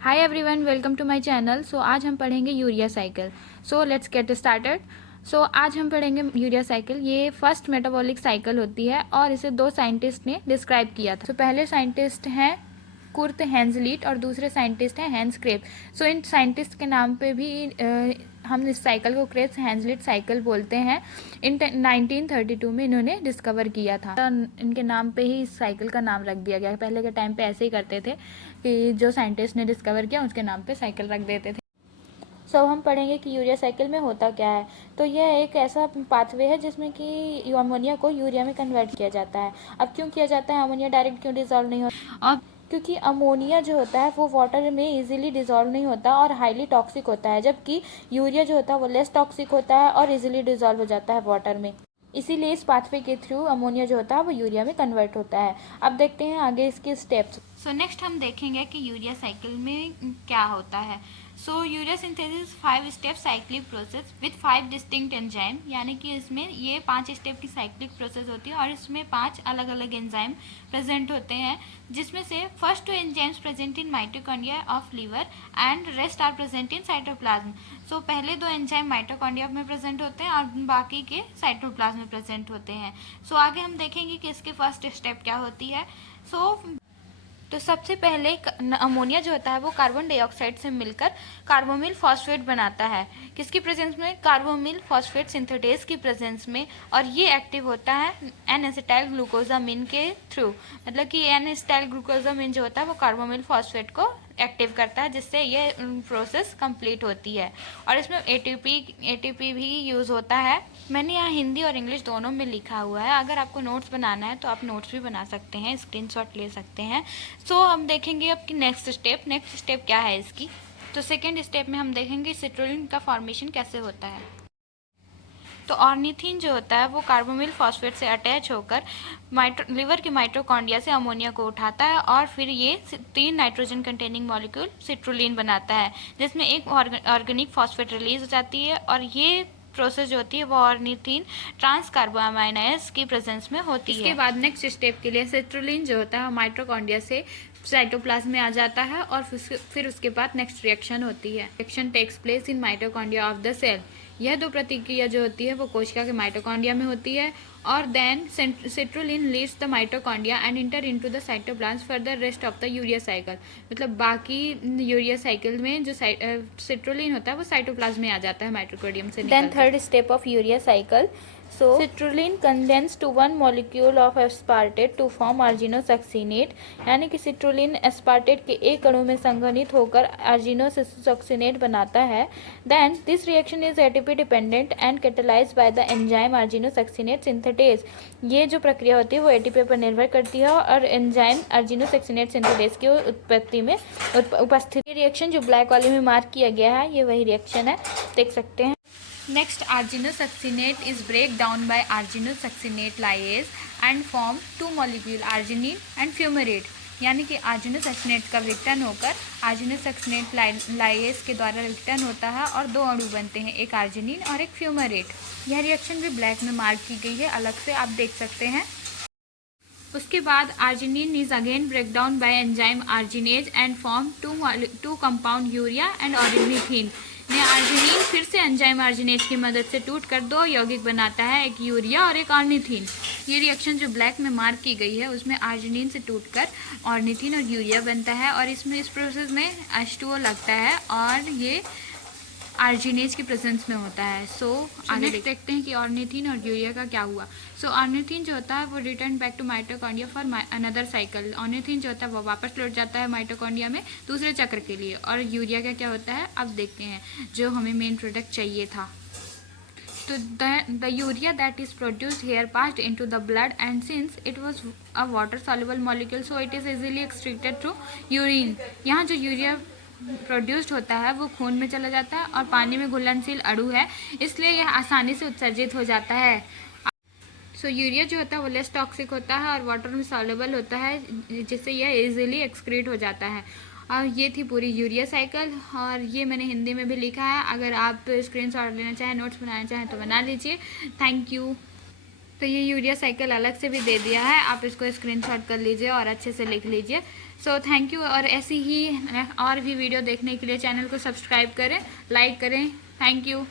Hi everyone, welcome to my channel. So आज हम पढ़ेंगे urea cycle. So let's get started. So आज हम पढ़ेंगे यूरिया साइकिल। ये फर्स्ट मेटाबॉलिक साइकिल होती है और इसे दो साइंटिस्ट ने डिस्क्राइब किया था। पहले साइंटिस्ट हैं कुर्ट हेंजलिट और दूसरे साइंटिस्ट हैं हैंस क्रेब्स। सो इन साइंटिस्ट के नाम पे भी हम इस साइकिल को क्रेब्स हेंजलिट साइकिल बोलते हैं। इन 1932 में इन्होंने डिस्कवर किया था। इनके नाम पे ही इस साइकिल का नाम रख दिया गया। पहले के टाइम पे ऐसे ही करते थे कि जो साइंटिस्ट ने डिस्कवर किया उसके नाम पे साइकिल रख देते थे। सब हम पढ़ेंगे कि यूरिया साइकिल में होता क्या है। तो यह एक ऐसा पाथवे है जिसमें कि अमोनिया को यूरिया में कन्वर्ट किया जाता है। अब क्यों किया जाता है? अमोनिया डायरेक्ट क्यों डिजॉल्व नहीं होता? अब क्योंकि अमोनिया जो होता है वो वाटर में इजीली डिजॉल्व नहीं होता और हाईली टॉक्सिक होता है, जबकि यूरिया जो होता है वो लेस टॉक्सिक होता है और इजीली डिजॉल्व हो जाता है वाटर में। इसीलिए इस पाथवे के थ्रू अमोनिया जो होता है वो यूरिया में कन्वर्ट होता है। अब देखते हैं आगे इसके स्टेप्स। सो नेक्स्ट हम देखेंगे कि यूरिया साइकिल में क्या होता है। So urea synthesis 5 step cyclic process with 5 distinct enzyme, यानी कि इसमें ये 5 स्टेप की साइक्लिक प्रोसेस होती है और इसमें 5 अलग अलग एंजाइम प्रेजेंट होते हैं, जिसमें से first 2 enzymes present in mitochondria of liver and rest are present in cytoplasm. So पहले 2 एंजाइम माइटोकॉन्ड्रिया में प्रेजेंट होते हैं और बाकी के साइटोप्लाज्म में प्रेजेंट होते हैं। सो आगे हम देखेंगे कि इसके फर्स्ट स्टेप क्या होती है। तो सबसे पहले अमोनिया जो होता है वो कार्बन डाइऑक्साइड से मिलकर कार्बोमिल फॉस्फेट बनाता है। किसकी प्रेजेंस में? कार्बोमिल फॉस्फेट सिंथेटेज की प्रेजेंस में। और ये एक्टिव होता है एन एसिटाइल ग्लूकोजामिन के थ्रू। मतलब कि एन एसिटाइल ग्लूकोजामिन जो होता है वो कार्बोमिल फॉस्फेट को एक्टिव करता है, जिससे ये प्रोसेस कंप्लीट होती है। और इसमें एटीपी भी यूज़ होता है। मैंने यहाँ हिंदी और इंग्लिश दोनों में लिखा हुआ है। अगर आपको नोट्स बनाना है तो आप नोट्स भी बना सकते हैं, स्क्रीनशॉट ले सकते हैं। सो हम देखेंगे अब कि नेक्स्ट स्टेप क्या है इसकी। तो सेकेंड स्टेप में हम देखेंगे सिट्रोलिन का फॉर्मेशन कैसे होता है। तो ऑर्निथिन जो होता है वो कार्बोमिल फॉस्फेट से अटैच होकर लिवर के माइटोकॉन्ड्रिया से अमोनिया को उठाता है और फिर ये 3 नाइट्रोजन कंटेनिंग मॉलिक्यूल सिट्रोलिन बनाता है, जिसमें एक ऑर्गेनिक फॉस्फेट रिलीज हो जाती है। और ये प्रोसेस जो होती है वो ऑर्निथिन ट्रांस कार्बोअमाइनेज की प्रेजेंस में होती है। इसके बाद नेक्स्ट स्टेप के लिए सिट्रोलिन जो होता है माइटोकॉन्ड्रिया से साइटोप्लाज्म में आ जाता है और फिर उसके बाद नेक्स्ट रिएक्शन होती है। Reaction takes place in mitochondria of the cell. यह दो प्रतिक्रिया जो होती है वो कोशिका के माइटोकॉन्ड्रिया में होती है और then citrulline leaves the mitochondria and enter into the cytoplasm for the rest of the urea cycle. मतलब बाकी यूरिया साइकिल में जो सिट्रोलिन होता है वो साइटोप्लाज्म में आ जाता है माइटोकॉन्ड्रियम से। Then third step of urea cycle. So, citrulline condense to one molecule of aspartate to form arginocsuccinate, यानी कि सिट्रोलिन एस्पार्टेट के एक अणु में संघनित होकर arginocsuccinate बनाता है। Then this reaction is ATP dependent and catalyzed by the enzyme arginocsuccinate synthetase। ये जो प्रक्रिया होती है वो ATP पर निर्भर करती है और एंजाइम arginocsuccinate synthetase की उत्पत्ति में उपस्थित। रिएक्शन जो ब्लैक वाले में मार्क किया गया है ये वही रिएक्शन है, देख सकते हैं। Next, arginocsuccinate is break down by arginocsuccinate lyase and form 2 molecule arginine and fumarate, यानी कि arginocsuccinate का विघटन होकर arginocsuccinate lyase के द्वारा विघटन होता है और 2 अणु बनते हैं, एक arginine और एक fumarate। यह रिएक्शन भी ब्लैक में मार्क की गई है, अलग से आप देख सकते हैं। उसके बाद arginine is again break down by enzyme arginase and form 2 compound urea and ornithine। Arginine फिर से एंजाइम आर्जिनेज की मदद से टूटकर 2 यौगिक बनाता है, एक यूरिया और एक ऑर्निथिन। ये रिएक्शन जो ब्लैक में मार्क की गई है उसमें आर्जिनिन से टूटकर ऑर्निथिन और यूरिया बनता है और इसमें इस प्रोसेस में H2O लगता है और ये आर्जिनेज की प्रेजेंस में होता है। आगे देखते हैं कि ऑर्निथिन और यूरिया का क्या हुआ। ऑर्निथिन जो होता है वो return back to mitochondria for another cycle. Ornithine जो होता है वो वापस लौट जाता है माइटोकॉन्ड्रिया में दूसरे चक्र के लिए। और यूरिया का क्या होता है अब देखते हैं, जो हमें मेन प्रोडक्ट चाहिए था। तो the urea that is produced here passed into the blood and since it was a water soluble molecule so it is easily excreted through urine। यहाँ जो यूरिया प्रोड्यूस्ड होता है वो खून में चला जाता है और पानी में घुलनशील अणु है, इसलिए यह आसानी से उत्सर्जित हो जाता है। यूरिया जो होता है वो लेस टॉक्सिक होता है और वाटर में सॉल्युबल होता है, जिससे यह इजीली एक्सक्रीट हो जाता है। और ये थी पूरी यूरिया साइकिल और ये मैंने हिंदी में भी लिखा है। अगर आप स्क्रीनशॉट लेना चाहें, नोट्स बनाना चाहें तो बना लीजिए। Thank you. तो ये यूरिया साइकिल अलग से भी दे दिया है, आप इसको स्क्रीनशॉट कर लीजिए और अच्छे से लिख लीजिए। सो थैंक यू, और ऐसी ही और भी वीडियो देखने के लिए चैनल को सब्सक्राइब करें, लाइक करें। Thank you.